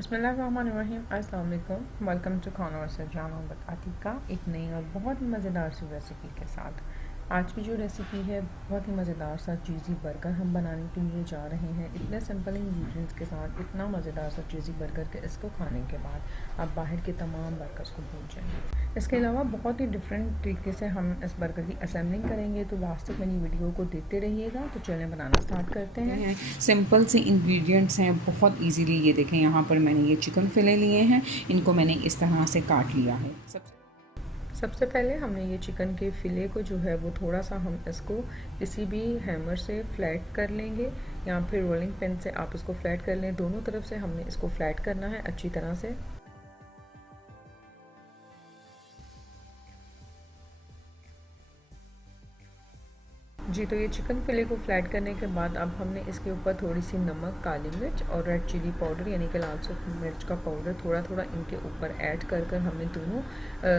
बिस्मिल्लाहिर्रहमानिर्रहीम। अस्सलाम वालेकुम। वेलकम टू खाना और सजाना विद अतीका, एक नई और बहुत ही मज़ेदार सी रेसिपी के साथ। आज की जो रेसिपी है बहुत ही मज़ेदार सा चीज़ी बर्गर हम बनाने के लिए जा रहे हैं। इतने सिंपल इंग्रेडिएंट्स के साथ इतना मज़ेदार सा चीज़ी बर्गर के इसको खाने के बाद आप बाहर के तमाम बर्गर्स को भूल जाएंगे। इसके अलावा बहुत ही डिफरेंट तरीके से हम इस बर्गर की असेंबलिंग करेंगे, तो लास्ट तक मेरी वीडियो को देखते रहिएगा। तो चलें बनाना स्टार्ट करते हैं। सिंपल से इंग्रेडिएंट्स हैं, बहुत इजीली। ये देखें, यहाँ पर मैंने ये चिकन फिले लिए हैं, इनको मैंने इस तरह से काट लिया है। सबसे पहले हमने ये चिकन के फिले को जो है वो थोड़ा सा हम इसको किसी भी हैमर से फ्लैट कर लेंगे या फिर रोलिंग पिन से आप इसको फ्लैट कर लें। दोनों तरफ से हमने इसको फ्लैट करना है अच्छी तरह से। जी, तो ये चिकन फिले को फ्लैट करने के बाद अब हमने इसके ऊपर थोड़ी सी नमक, काली मिर्च और रेड चिली पाउडर यानी कि लाल सूख मिर्च का पाउडर थोड़ा थोड़ा इनके ऊपर ऐड कर कर हमने दोनों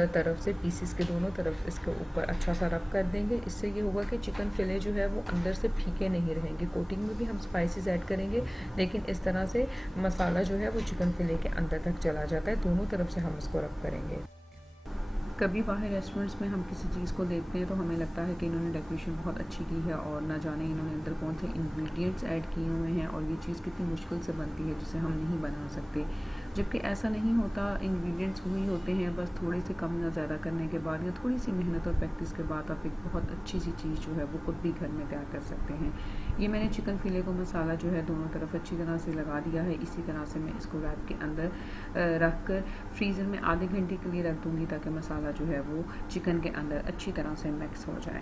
तरफ से पीसीस के दोनों तरफ इसके ऊपर अच्छा सा रब कर देंगे। इससे ये होगा कि चिकन फिले जो है वो अंदर से फीके नहीं रहेंगे। कोटिंग में भी हम स्पाइसेस ऐड करेंगे, लेकिन इस तरह से मसाला जो है वो चिकन फिले के अंदर तक चला जाता है। दोनों तरफ से हम इसको रब करेंगे। कभी बाहर रेस्टोरेंट्स में हम किसी चीज़ को देखते हैं तो हमें लगता है कि इन्होंने डेकोरेशन बहुत अच्छी की है और ना जाने इन्होंने अंदर कौन से इंग्रेडिएंट्स ऐड किए हुए हैं और ये चीज़ कितनी मुश्किल से बनती है जिसे हम नहीं बना सकते। जबकि ऐसा नहीं होता, इंग्रेडिएंट्स वही होते हैं, बस थोड़े से कम या ज़्यादा करने के बाद या थोड़ी सी मेहनत और प्रैक्टिस के बाद आप एक बहुत अच्छी सी चीज़ जो है वो खुद भी घर में तैयार कर सकते हैं। ये मैंने चिकन फिले को मसाला जो है दोनों तरफ अच्छी तरह से लगा दिया है। इसी तरह से मैं इसको रैप के अंदर रख कर फ्रीज़र में आधे घंटे के लिए रख दूँगी ताकि मसाला जो है वो चिकन के अंदर अच्छी तरह से मिक्स हो जाए।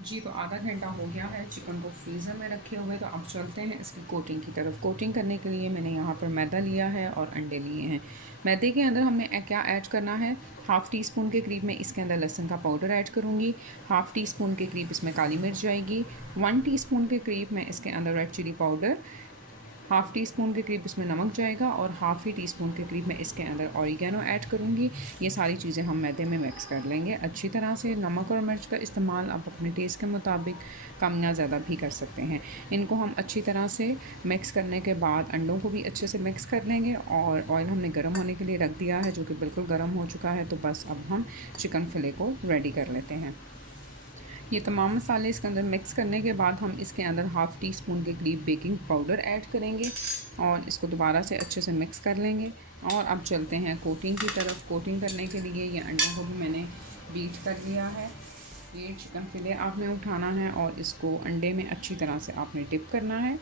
जी, तो आधा घंटा हो गया है चिकन को फ्रीज़र में रखे हुए। तो अब चलते हैं इसकी कोटिंग की तरफ। कोटिंग करने के लिए मैंने यहाँ पर मैदा लिया है और अंडे लिए हैं। मैदे के अंदर हमने क्या ऐड करना है, हाफ़ टी स्पून के करीब मैं इसके अंदर लहसुन का पाउडर ऐड करूँगी। हाफ़ टी स्पून के करीब इसमें काली मिर्च जाएगी। 1 टीस्पून के करीब मैं इसके अंदर red chilli powder, half teaspoon के करीब इसमें नमक जाएगा और हाफ़ ही टी स्पून के करीब मैं इसके अंदर ऑरिगेनो ऐड करूँगी। ये सारी चीज़ें हम मैदे में मिक्स कर लेंगे अच्छी तरह से। नमक और मिर्च का इस्तेमाल आप अपने टेस्ट के मुताबिक कम या ज़्यादा भी कर सकते हैं। इनको हम अच्छी तरह से मिक्स करने के बाद अंडों को भी अच्छे से मिक्स कर लेंगे और ऑयल हमने गर्म होने के लिए रख दिया है, जो कि बिल्कुल गर्म हो चुका है। तो बस अब हम चिकन फिले को रेडी कर लेते हैं। ये तमाम मसाले इसके अंदर मिक्स करने के बाद हम इसके अंदर हाफ़ टी स्पून के करीब बेकिंग पाउडर ऐड करेंगे और इसको दोबारा से अच्छे से मिक्स कर लेंगे। और अब चलते हैं कोटिंग की तरफ। कोटिंग करने के लिए ये अंडों को भी मैंने बीट कर लिया है। ये चिकन फिले आपने उठाना है और इसको अंडे में अच्छी तरह से आपने डिप करना है।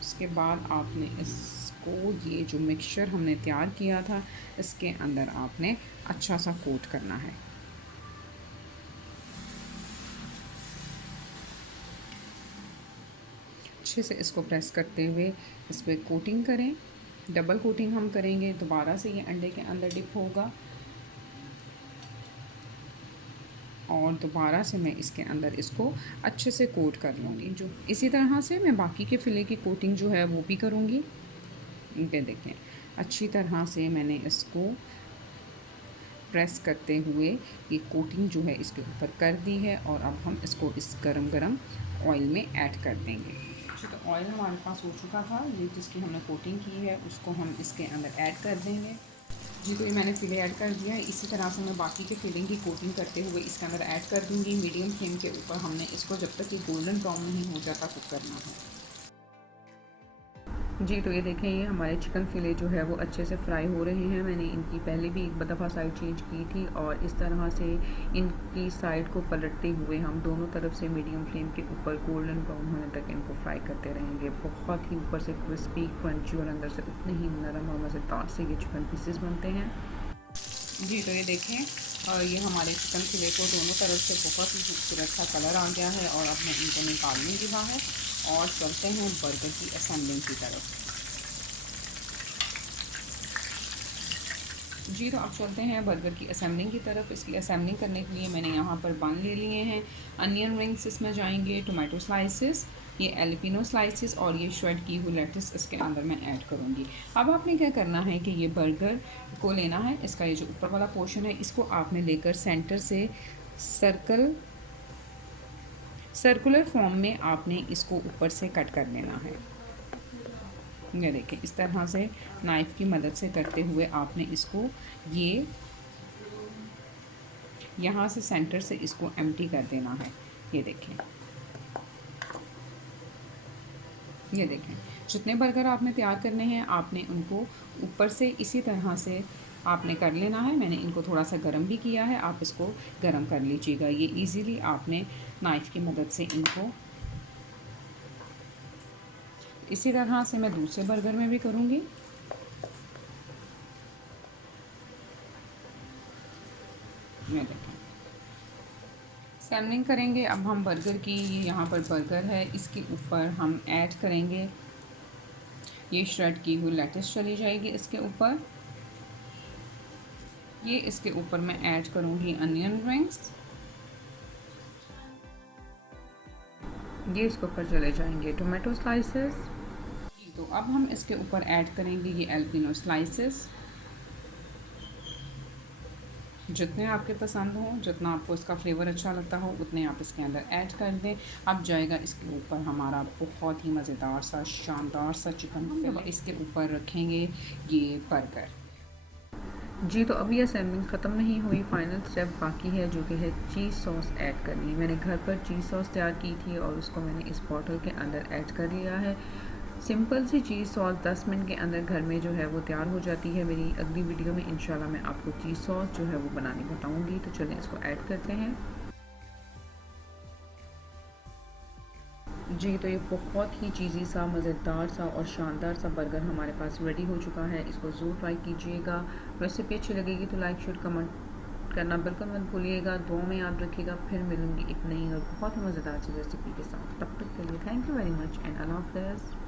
उसके बाद आपने इसको, ये जो मिक्सचर हमने तैयार किया था, इसके अंदर आपने अच्छा सा कोट करना है। अच्छे से इसको प्रेस करते हुए इस पर कोटिंग करें। डबल कोटिंग हम करेंगे, दोबारा से ये अंडे के अंदर डिप होगा और दोबारा से मैं इसके अंदर इसको अच्छे से कोट कर लूँगी। जो इसी तरह से मैं बाकी के फिले की कोटिंग जो है वो भी करूँगी। ये देखें, अच्छी तरह से मैंने इसको प्रेस करते हुए ये कोटिंग जो है इसके ऊपर कर दी है और अब हम इसको इस गरम ऑयल में ऐड कर देंगे। तो ऑयल हमारे पास हो चुका था, ये जिसकी हमने कोटिंग की है उसको हम इसके अंदर ऐड कर देंगे। जी, तो ये मैंने फिले ऐड कर दिया है। इसी तरह से मैं बाकी के फिलिंग की कोटिंग करते हुए इसके अंदर ऐड कर दूँगी। मीडियम फ्लेम के ऊपर हमने इसको जब तक ये गोल्डन ब्राउन नहीं हो जाता कुक करना है। जी, तो ये देखें, ये हमारे चिकन फिले जो है वो अच्छे से फ्राई हो रहे हैं। मैंने इनकी पहले भी एक दफ़ा साइड चेंज की थी और इस तरह से इनकी साइड को पलटते हुए हम दोनों तरफ से मीडियम फ्लेम के ऊपर गोल्डन ब्राउन होने तक इनको फ्राई करते रहेंगे। बहुत ही ऊपर से क्रिस्पी, क्रंची और अंदर से उतने ही नरम और मज़ेदार से ये चिकन पीसेस बनते हैं। जी, तो ये देखें, ये हमारे चिकन फिले को दोनों तरफ से बहुत ही खूबसूरत सा कलर आ गया है और अब मैं इनको निकाल लूँगी बाहर और चलते हैं बर्गर की असेंबलिंग की तरफ। जी, तो अब चलते हैं बर्गर की असेंबलिंग की तरफ। इसकी असेंबलिंग करने के लिए मैंने यहाँ पर बन ले लिए हैं। अनियन रिंग्स इसमें जाएंगे, टोमेटो स्लाइसेस, ये एलिपिनो स्लाइसेस और ये श्रेड की हुई लेट्स इसके अंदर मैं ऐड करूँगी। अब आपने क्या करना है कि ये बर्गर को लेना है, इसका ये जो ऊपर वाला पोर्शन है इसको आपने लेकर सेंटर से सर्कुलर फॉर्म में आपने इसको ऊपर से कट कर लेना है। ये देखें, इस तरह से नाइफ़ की मदद से करते हुए आपने इसको ये यहाँ से सेंटर से इसको एम्प्टी कर देना है। ये देखें, ये देखें, जितने बर्गर आपने तैयार करने हैं आपने उनको ऊपर से इसी तरह से आपने कर लेना है। मैंने इनको थोड़ा सा गरम भी किया है, आप इसको गरम कर लीजिएगा। ये इजीली आपने नाइफ़ की मदद से इनको इसी तरह से मैं दूसरे बर्गर में भी करूँगी। ये देखें, सैम्पलिंग करेंगे। अब हम बर्गर की, ये यहाँ पर बर्गर है, इसके ऊपर हम ऐड करेंगे ये श्रेड की हुई लेट्स चली जाएगी इसके ऊपर। ये इसके ऊपर मैं ऐड करूँगी अनियन रिंग्स, ये इसके ऊपर चले जाएंगे टोमेटो स्लाइसेस। तो अब हम इसके ऊपर ऐड करेंगे ये एल्पिनो स्लाइसेस। जितने आपके पसंद हो, जितना आपको इसका फ्लेवर अच्छा लगता हो, उतने आप इसके अंदर ऐड कर दें। अब जाएगा इसके ऊपर हमारा बहुत ही मज़ेदार सा शानदार सा चिकन फिले। इसके ऊपर रखेंगे ये बर्गर। जी तो अभी असेंबलिंग ख़त्म नहीं हुई, फाइनल स्टेप बाकी है जो कि है चीज़ सॉस ऐड करनी। मैंने घर पर चीज़ सॉस तैयार की थी और उसको मैंने इस बॉटल के अंदर ऐड कर लिया है। सिंपल सी चीज़ सॉस 10 मिनट के अंदर घर में जो है वो तैयार हो जाती है। मेरी अगली वीडियो में इंशाल्लाह मैं आपको चीज़ सॉस जो है वो बनानी बताऊँगी। तो चलें इसको ऐड करते हैं। जी तो ये बहुत ही चीज़ी सा, मज़ेदार सा और शानदार सा बर्गर हमारे पास रेडी हो चुका है। इसको ज़रूर ट्राई कीजिएगा। रेसिपी अच्छी लगेगी तो लाइक शेयर कमेंट करना बिल्कुल मत भूलिएगा। दुआ में याद रखिएगा। फिर मिलूँगी एक नई और बहुत ही मज़ेदार सी रेसिपी के साथ। तब तक के लिए thank you very much and अल्लाह हाफ़िज़।